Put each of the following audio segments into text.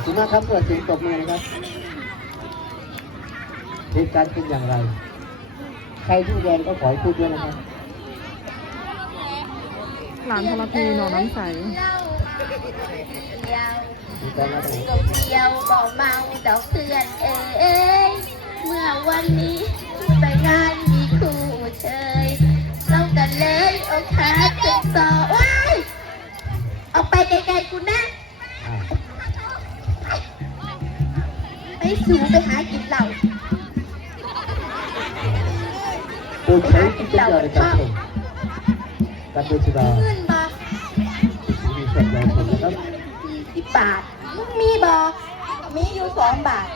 อบคุณมากครับเปิดเสียงตบมือนะครับเหตุการณ์เป็นอย่างไร ใครที่แดงก็ขอให้พูดด้วยนะครับหลานทรพีหนองน้ำใสมีการมาตรงไหนก็เดียวบอกเมาดอกเพื่อนเอ้ยเมื่อวันนี้ไปงานมีคู่เชยเรากันเลยเอาขาขึ้นต่อว้ายออกไปไกลๆกูนะ ไปสูไปหากินเหล้าตัวใช้ที่เป็นยอดในการส่งการดูชิดาเงินบามีส่วนใหญ่ผลนะครับสี่สิบบาทมึงมีบอมีอยู่สองบาท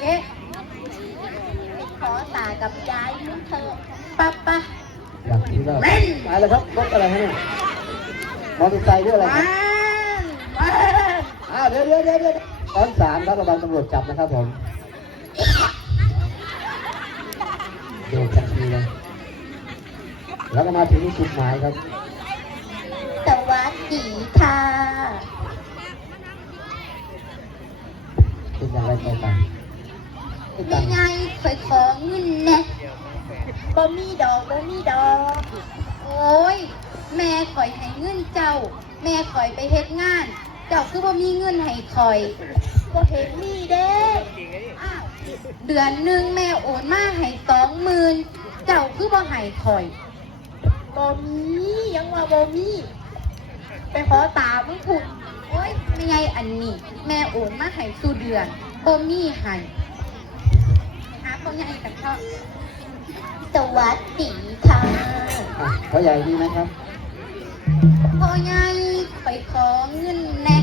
เอ๊ะขอตากับยายมึงเถอะปะปะอย่างที่เราไปเลยครับรถอะไรฮะเนี่ยมอเตอร์ไซค์หรืออะไรครับว้าวว้าวอ้าวเดี๋ยวเดี๋ยวเดี๋ยว เดี๋ยวตอนสามครับระวังตำรวจจับนะครับผมเดี๋ยวทันทีเลยแล้วก็มาถึงจุดหมายครับสวัสดีค่ะเป็นอย่างไรต่อไปเป็นอยัย่างงไงคอยขอเงินแน่บ่มีดอกบ่มีดอก โอ้ย แม่คอยให้เงินเจ้า แม่คอยไปเฮ็ดงาน เจ้าคือบ่มีเงินให้คอยบ่เห็นมีเด้อ้าวเดือนหนึ่งแม่โอนมาให้สองหมื่นเจ้าคือบ่ให้คอยบ่มียังว่าบ่มี ไปขอตามึงถูกโอ้ยไม่ไงอันนี้ แม่โอนมาให้สู่เดือนบ่มีให้หาคนใหญ่กันเถอะสวัสดีค่ะอะเขาใหญ่ดีนะครับพ่อใหญ่ ไปขอเงินแน่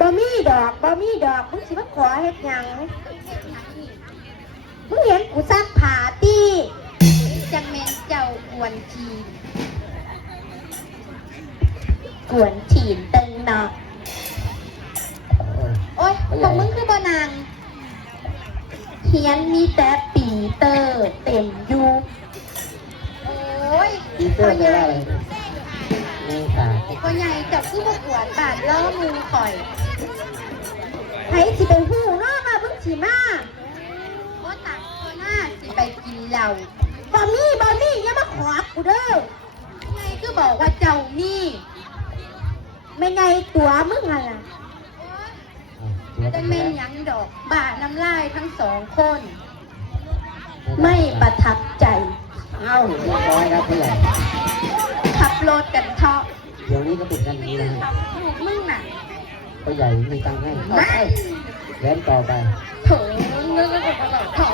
บ่มีดอกบ่มีดอกมึงสิมาขอเฮ็ดหยังมึงเห็นกูซักผ้าตีจังแม่นเจ้ากวนทีนกวนทีนตึงเนาะเออโอ๊ยพวกมึงคือบ่นางเขียนมีแต่ปีเตอร์เต็มอยู่โอ้ยปีเตอร์ไม่ นี่ค่ะพ่อใหญ่จับคือบ่กวดบาดล้อมือข่อยไผสิไปหู้เนาะมาเพิ่งสิมาบ่ตักก็น่าสิไปกินเหล้าบ่มีบ่มีอย่ามาขอกูเด้อไงคือบอกว่าเจ้ามีไม่ไงตัวมึงอะล่ะอะจะเม่นหยังดอก บาน้ำลายทั้งสองคน ไม่ประทับใจ เอ้าเรียบร้อยครับเขาใหญ่ ขับรถกันเถาะเดี๋ยวนี้ก็เป็นกันอย่างนี้นะฮะลูกมึงน่ะเขาใหญ่มีตังค์ให้เอาไม่ไปแว้นต่อไปเถอะมึงก็จะมาเถอะ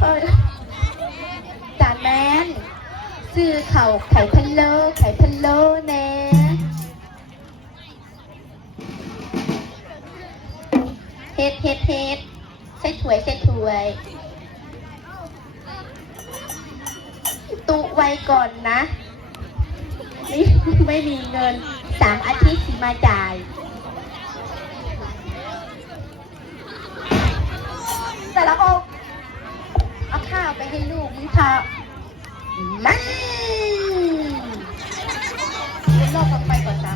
เอ้ยจานแมนซื้อเข่าไข่พะโล้ไข่พะโล้แน่เฮ็ดเฮ็ดเฮ็ดใส่ถ้วยใส่ถ้วย ตุไว้ก่อนนะ ไม่ไม่มีเงินสามอาทิตย์สิมาจ่ายแต่ละอกเอาข้าวไปให้ลูกมึงเถอะมันรอบต่อไปก่อนจ้ะ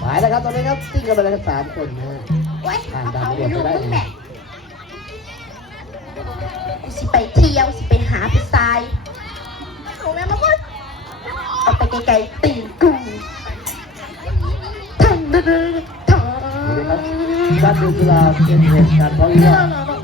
หมายแล้วครับตอนนี้ครับติ้งกันไปเลยครับสามคนนะฮะไว้ผ่านเอาด่านเอาตำรวให้จไปลูกได้มึงเลยแม่กูสิไปเที่ยวสิไปหาไปทรายโอ้แม่มาพูด กไกลตีนกูทำดื้อๆทำนี่นะครับด้านดูกีฬาเป็นเหตุการณ์เพราะว่า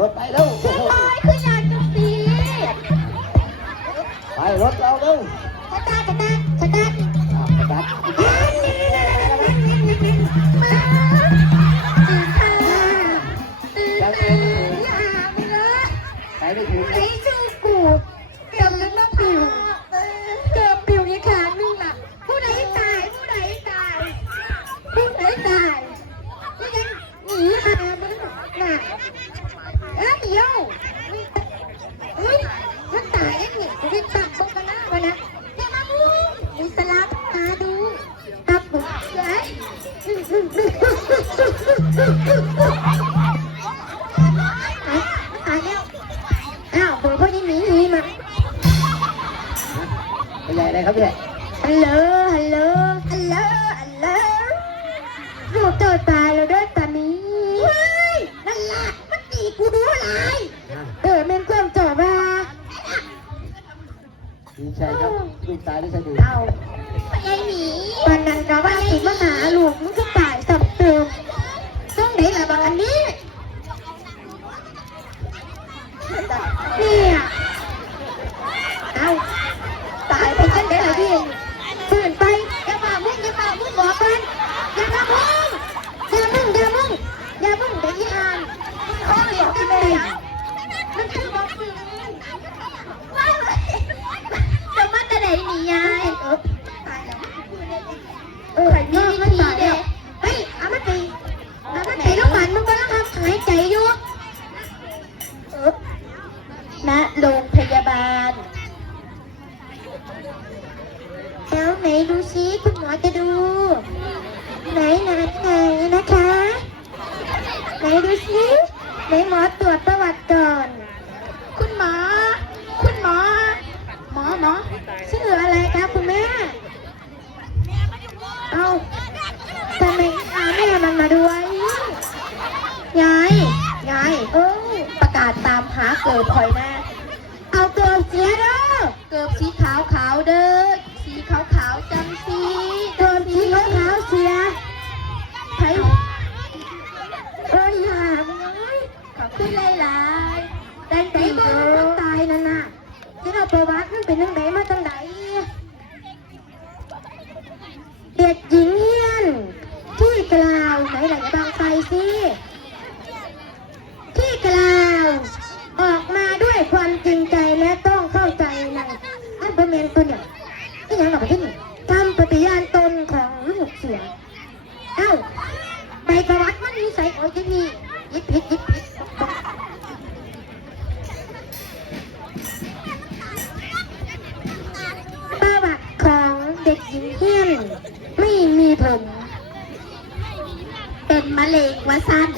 รถไปเร็วโอ้ยคือยานจะสีไปรถเราเร็วชะตาชะตาชะตาชะประดับมาตื่นค่ะตื่นตื่นอย่าไปเลยไปไม่ถึง ครับเนี่ยฮัลโหลฮัลโหลฮัลโหลฮัลโหลลูกเจ้าตายแล้วเด้อตามีเฮ้ยนั่นล่ะมันตีกูดูอะไรอะเออแม่นความเจาว่าดีใจครับลูกตายได้สนุกเอาไปไอ้หมีวันนั้นก็ว่าสิมาหาลูกมึงก็ตายสับเติมต้องไหนล่ะบางอันนี้ แล้วไหนดูซิคุณหมอจะดู ไหนไหนไหนนะคะ ไหนดูซิไหนหมอตรวจประวัติก่อน คุณหมอ คุณหมอ หมอหมอชื่ออะไรคะคุณแม่ เอาทำไมอาแม่มันมาด้วยยายยายเออประกาศตามหาเกิดคอยแม่ จังสีเกิบสีขาวขาวเสียไผโอ้ยหามงเอ้ยขอบคุณหลายๆแต่งใจเบิ่งตายนั่นน่ะที่เราประวัติมันเป็นจังไดมาจังไดเด็กหญิงเฮียนที่กล่าวไหนไหนบางไฟสิ ที่กล่าว ออกมาด้วยความจริงใจและต้องเข้าใจในอันเป็นเมนตัวเนี่ยที่ยังกับที่นี่คำปฏิญาณตนของลูกเสือเอ้าใบประวัติมันมี ใส่โอ้ยนี่ยิบผิดยิบประวัติของเด็กหญิงเฮียนไม่มีผม เป็นมะเร็งวะสั้น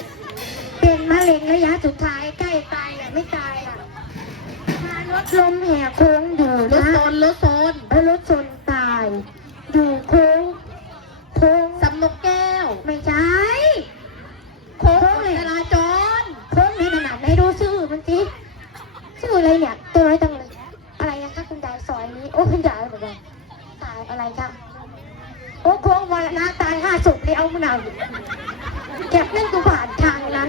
เป็นมะเร็งระยะสุดท้ายใกล้ตายอ่ไม่ตายอะทารถลมแห่โค้งอยู่นะรถโซนรถโซนรถโซนตาย อยู่โค้งโค้ง สำนกแก้ว ไม่ใช่โค้งจราจรโค้งในขนาดไหนดูชื่อมันสิชื่ออะไรเนี่ยตัวอะไรจังเลยอะไรนะคะคุณยายสอนนี้ โอ้คุณยายบอกว่าตายอะไรคะโอ้โค้งวรณะตายห้าศพเลยเอามันเอา เก็บเล่นกูผ่านทางนั้น